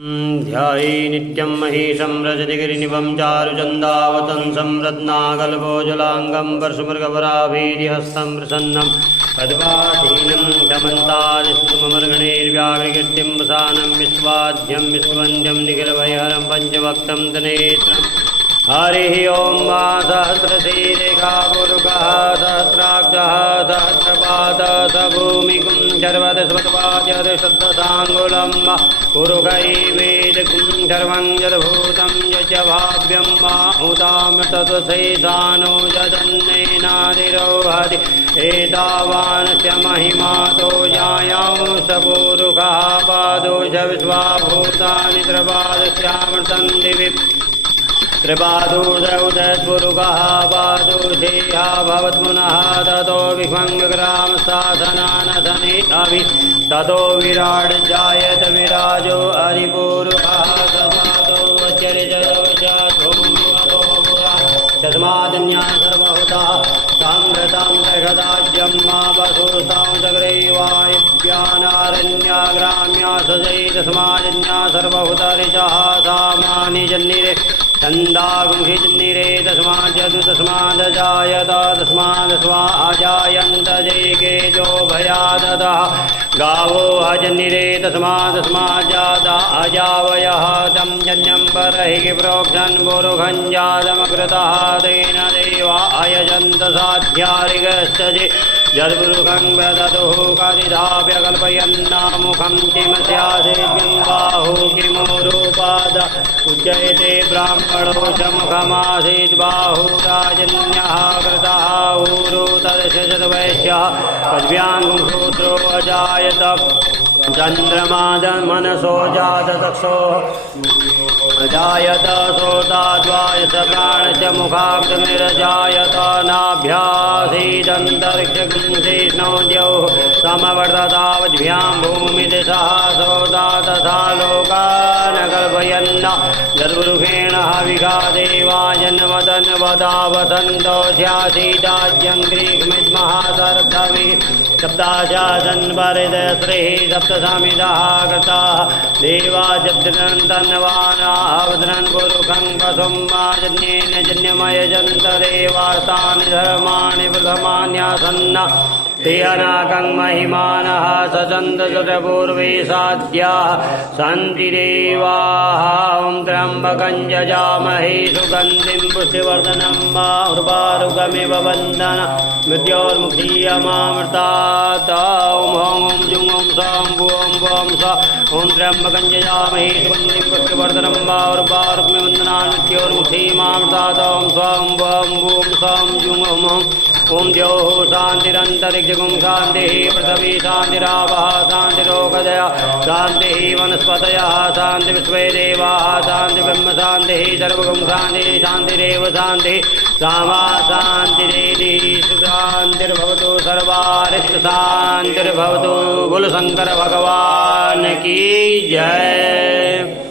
ध्याये नित्यं महेशं रजतगिरिनिभं चारुचन्दावतंसं रत्नाकल्पोज्ज्वलाङ्गं परशुमृगपराभीतिहस्तं प्रसन्नं पद्माधीनं क्षमन्तादिस्तुममर्गणैर्व्याघ्रकीर्तिं वसानं विश्वाद्यं विश्ववन्द्यं निखिलभयहरं पञ्चवक्त्रं तनेत्रम् हरिः ॐ वा सहस्रशीलेखा पुरुषः सहस्राक्षः सहस्रपादः स भूमिकुं सर्वदस्वत्पाद्यदशब्दसाङ्गुलं वा पुरुषैवेदकुं सर्वं यद्भूतं यच्च भाव्यं वा हुतां तत्सैतानो यदन्नेनादिरोहति एतावानस्य महिमातो जायांश पुरुषः पादोष विश्वाभूतानि त्रिपादस्यामृतं दिवि त्रिपादोदौदत्पुरुषः पादोषेहा भवत्पुनः ततो विभङ्गग्रामसाधनानसने अभि ततो विराट् जायत विराजो हरिपुरुषः सपादो चरितो चाधूमतो तस्मादन्या सर्वहुतः साङ्गतं दशदाज्यं मा वसुसां चग्रैवायुव्यानारण्या ग्राम्या सजै तस्मादन्या सर्वहुतरिचः सामानि जन्निरे छन्दागुंहिजन्निरे तस्माज्जदु तस्मादजायत तस्मादस्वा अजायन्त जैकेजो भयादतः गावो अजन्निरे तस्मादस्माज्जात अजावयः तं जन्यं परहि प्रोक्षन् पुरुषञ्जातमकृतः तेन देवा अयजन्त साध्यारिगश्चि यद्पुरुषं वदतुः कथिताभ्यकल्पयन्नामुखं किमस्यासेद्यं बाहु किमूरुपाद उच्यते ब्राह्मणो मुखमासीत् बाहुराजन्यः कृतः ऊरु तदशतवैश्यः पद्भ्याङ्गुशूत्रो अजायत चन्द्रमादमनसो जातदक्षो अजायत सोताद्वायस प्राणस्य मुखाग्निरजायत नाभ्यासीदन्तरिक्षगुंसेष्णोद्यौः समवर्ततावद्भ्यां भूमिदिशः सोता तथा लोकान् कल्पयन्न यद्पुरुषेण हविघा जन्मतन्वदावसन्तो स्यासीदाज्यं ग्रीग्मिद्महासर्धविः सप्ताशासन्वरिदश्रीः सप्तसमिदः कृताः देवा जप्तन्तन्वानावदनन् पुरुषं वसुं माजन्येन जन्यमयजन्त देवास्तानि धर्माणि प्रथमान्यासन्न ते अनाकं महिमानः सचन्दशतपूर्वे साध्याः सन्ति देवाः ॐ त्र्यम्बकं यजामहे सुगन्धिं पुष्टिवर्धनं वा उर्वारुकमिव वन्दना मृत्योर्मुखीयमामृतात् ॐ ॐ जुं ॐ सां ॐ ॐ सा ॐ त्र्यम्बकं यजामहे सुगन्धिं पुष्टिवर्धनं वा उर्वारुकमिव वन्दना मृत्योर्मुखीयमामृतात् ॐ स्वां ॐ सां जुं ॐ द्योः शान्तिरन्तरिक्षगुं शान्तिः पृथिवी शान्तिरावः शान्तिरोगदया शान्तिः वनस्पतयः शान्ति विश्वे देवाः शान्ति ब्रह्म शान्तिः सर्वगुं शान्तिः शान्तिरेव शान्तिः सामा शान्तिरेधि शान्तिर्भवतु सर्वारिष्ट शान्तिर्भवतु बोलो शंकर भगवान की जय।